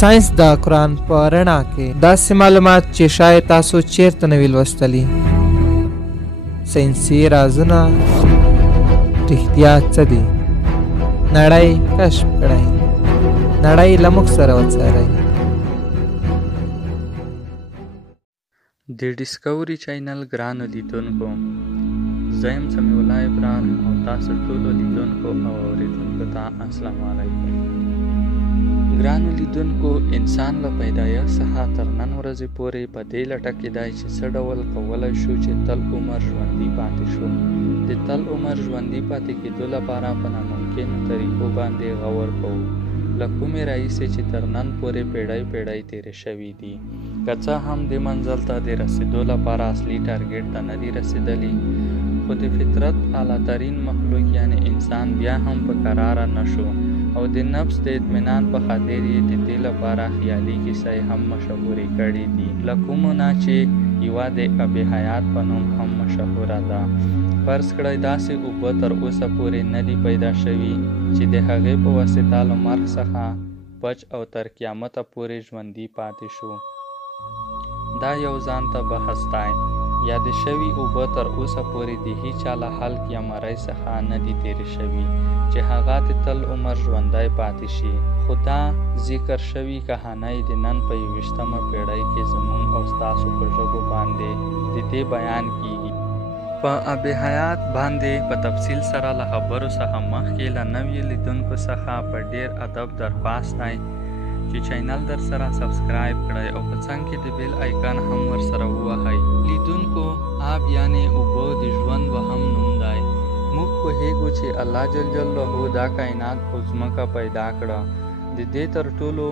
ساينس د قرآن په رڼا کې داسې معلومات چې شاید تاسو چیرته نه وي لوستلي. ساینسي رازونه رښتیا څه دي؟ نړۍ کشف کړئ. نړۍ له موږ سره وڅارئ. د ډیسکوري چینل ګرانو لیدونکو، زه یم سمیع الله ابرار او تاسو ټولو لیدونکو او اورېدونکو ته السلام علیکم. ګرانو لیدونکو، انسان له پیدایښت څخه تر نن ورځې پورې په دې لټه کې دی چې څه ډول کولی شو چې تل عمر ژوندي پاتې شو. د تل عمر ژوندي پاتې کېدو لپاره په ناممکنو طریقو باندې غور کوو، له کومې راهیسې چې تر نن پورې پیړۍ پیړۍ تېرې شوي دي. که څه هم دې منزل ته د رسېدو لپاره اصلي ټارګېټ ته نه دي رسېدلي، خو د فطرت اعلی‌ترین مخلوق یعنې انسان بیا هم په قراره نه شو او د نفس د اطمینان په خاطر یې د دې لپاره خیالي کیسې هم مشهورې کړي دي، له کومو نه چې یوه د اب حیات په نوم هم مشهوره ده. فرض کړئ داسې اوبه تر اوسه پورې نه دي پیدا شوي چې د هغې په واسطه له مرګ څخه بچ او تر قیامته پورې ژوندي پاتې شو. دا یو ځان ته بحث دی. یا د شوي اوبه تر اوسه پورې د هیچا له حلق یا مرۍ څخه نه دي تېرې شوي چې هغه د تل عمر ژوندی پاتې شي. خو دا ذکر شوي کهانۍ د نن په 21مه پیړۍ کې زموږ او ستاسو په ژبو باندې د دې بیان کیږي. په اب حیات باندې په تفصیل سره له خبرو څخه مخکې له نویو لیدونکو څخه په ډیر ادب درخواست دی چې چینل در سره سبسکرایب کړئ او په څنګ کې د بیل آیکن هم ورسره ووهئ. لیدونکو، آب یعنې اوبه د ژوند وهم نوم دی. موږ پوهیږو چې الله جل جلاله دا کائنات او ځمکه پیدا کړه. د دې تر ټولو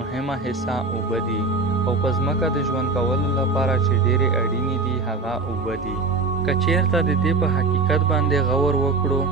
مهمه حصه اوبه دي او په ځمکه د ژوند کولو لپاره چې ډېرې اړینې دي هغه اوبه دي. که چېرته د دې په حقیقت باندې غور وکړو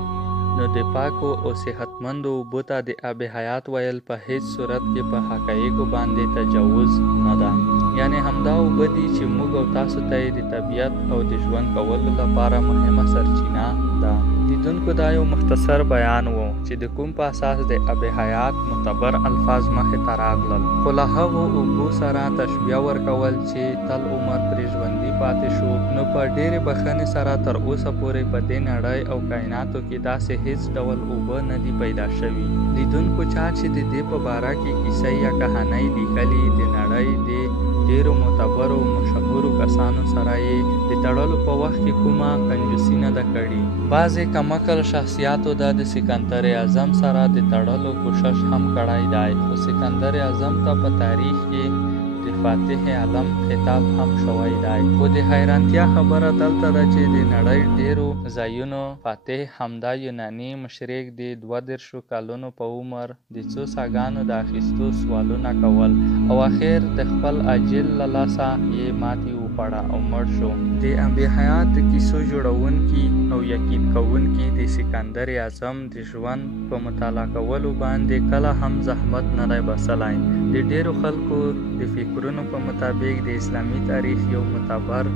نو د پاکو او صحتمندو اوبو ته د اب حیات ویل په هیڅ صورت کې په حقایقو باندې تجاوز نه ده. یعنې همدا اوبه دي چې موږ او تاسو ته یې د طبیعت او د ژوند کولو لپاره مهمه سرچینه ده. لیدونکو، دا یو مختصر بیان و چې د کوم په اساس د اب حیات معتبر الفاظ مخې ته راغلل، خو له هغو اوبو سره تشبیه ورکول چې تل عمر پرې ژوندي پاتې شو، نو په ډېرې بښنې سره تر اوسه پورې په دې نړۍ او کائناتو کې داسې هیڅ ډول اوبه نه دي پیدا شوي. لیدونکو، چا چې د دې په باره کې کیسې یا کهانۍ لیکلي، د نړۍ د ډېرو معتبرو مشهورو کسانو سره یې د تړلو په وخت کې کومه کنجوسي نه ده کړې. بعضې کمعقل شخصیاتو دا د سکندر اعظم سره د تړلو کوشش هم کړی دی، خو سکندر اعظم ته په تاریخ کې د فاتح عالم خطاب هم شوی دی. خو د حیرانتیا خبره دلته ده چې د نړۍ ډېرو ځایونو فاتح همدا یوناني مشرک د 32 کلونو په عمر د څو ساګانو د اخیستو سوالونه کول او اخر د خپل اجل له لاسه یې ماتې وخوړه او مړ شو. د اب حیات د کیسو جوړونکي او یقین کوونکي د سکندر اعظم د ژوند په مطالعه کولو باندې کله هم زحمت نه دی باسلی. د ډېرو خلکو د فکرونو په مطابق د اسلامي تاریخ یو معتبر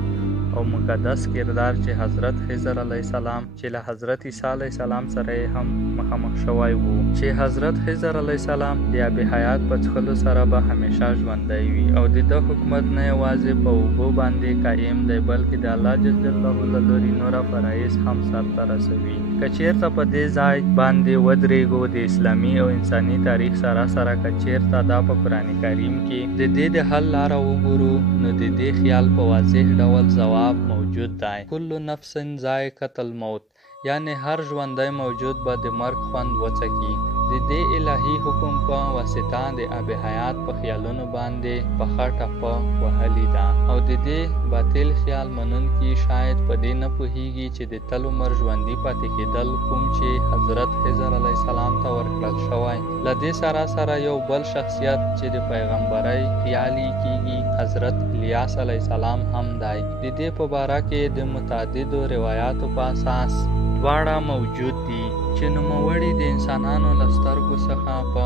او مقدس کردار چې حضرت خضر علیه السلام چې له حضرت عیسی علیه السلام سره هم مخامخ شوی و، چې حضرت خضر علیه السلام د اب حیات په څښلو سره به همیشه ژوندی وي او د ده حکومت نه یوازې په اوبو باندې قایم دی بلکې د الله جل جلاله له لورې نوره فرایض هم سرته رسوي. که چېرته په دې ځای باندې ودرېږو، د اسلامي او انساني تاریخ سره سره که چېرته دا په قرآن کریم کې د دې د حل لاره وګورو نو د دې خیال په واضح ډول ځواب موجود دی. کل نفس ذائقة الموت، یعنی هر ژوندی موجود به د مرګ خوند وڅکي. د دې الهي حکم په واسطه د اب حیات په خیالونو باندې پخه ټپه وهلې ده او د دې باطل خیال منونکي شاید په دې نه پوهیږي چې د تل عمر ژوندي پاتې کېدل کوم چې حضرت خضر علیه السلام ته ورکړل شوی. له دې سره سره یو بل شخصیت چې د پیغمبرۍ خیالي کیږي حضرت الیاس علیه السلام هم دی. د دې په باره کې د متعددو روایاتو په اساس دواړه موجود دي چې نوموړي د انسانانو له سترګو څخه په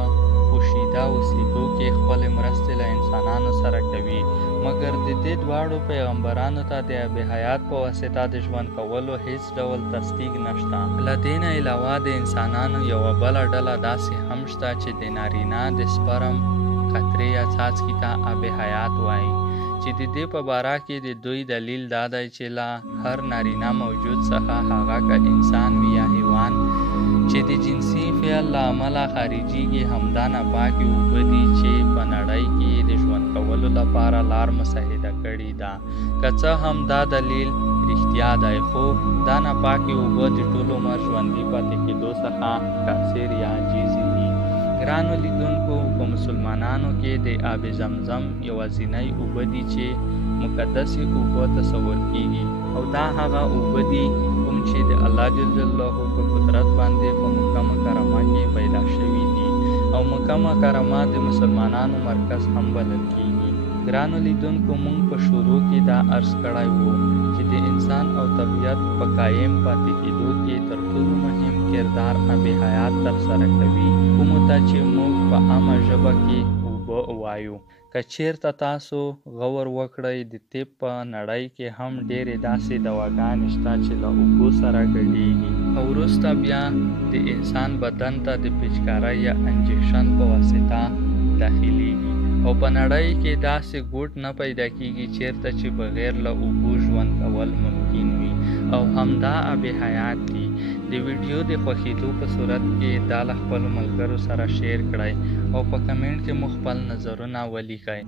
پوشیده اوسېدو کې خپلې مرستې له انسانانو سره کوي، مګر د دې دواړو پیغمبرانو ته د اب حیات په واسطه د ژوند کولو هیڅ ډول تصدیق نشته. له دې نه علاوه د انسانانو یوه بله ډله داسې هم شته چې د نارینه د سپرم قطرې یا څاڅکي ته آب حیات وایي، چې د دې په باره کې د دوی دلیل دا دی چې له هر نارینه موجود څخه هغه که انسان وي یا حیوان چې د جنسي فعل له امله خارجېږي همدا ناپاکې اوبه دي چې په نړۍ کې د ژوند کولو لپاره لار مسهده کړې ده. که څه هم دا دلیل رښتیا دی، خو دا ناپاکې اوبه د ټول عمر ژوندي پاتې کېدو څخه کاسر یا عاجزې دي. ګرانو لیدونکو، په مسلمانانو کې د آب زمزم یوازینۍ اوبه دي چې مقدسې اوبه تصور کیږي، او دا هغه اوبه دي کوم چې د الله جل جلاله په قدرت باندې په مکه مکرمه کې پیدا شوي دي، او مکه مکرمه د مسلمانانو مرکز هم بلل کیږي. ګرانو لیدونکو، موږ په شروع کې دا عرض کړی وو چې د انسان او طبیعت په قایم پاتې کېدو کې تر ټولو مهم کردار آب حیات ترسره کوي، کومو ته چې موږ په عامه ژبه کې اوبه وایو. که چیرته تاسو غور وکړئ، د طب په نړۍ کې هم ډېرې داسې دواګانې شته چې له اوبو سره ګډېږي او وروسته بیا د انسان بدن ته د پیچکارۍ یا انجکشن په واسطه داخلېږي، او په نړۍ کې داسې ګوټ نه پیدا کېږي چیرته چې بغیر له اوبو ژوند کول ممکن وي، او همدا آب حیات دي. د ویډیو د خوښېدو په صورت کې دا له خپلو ملګرو سره شیر کړئ او په کمنټ کې مو خپل نظرونه ولیکئ.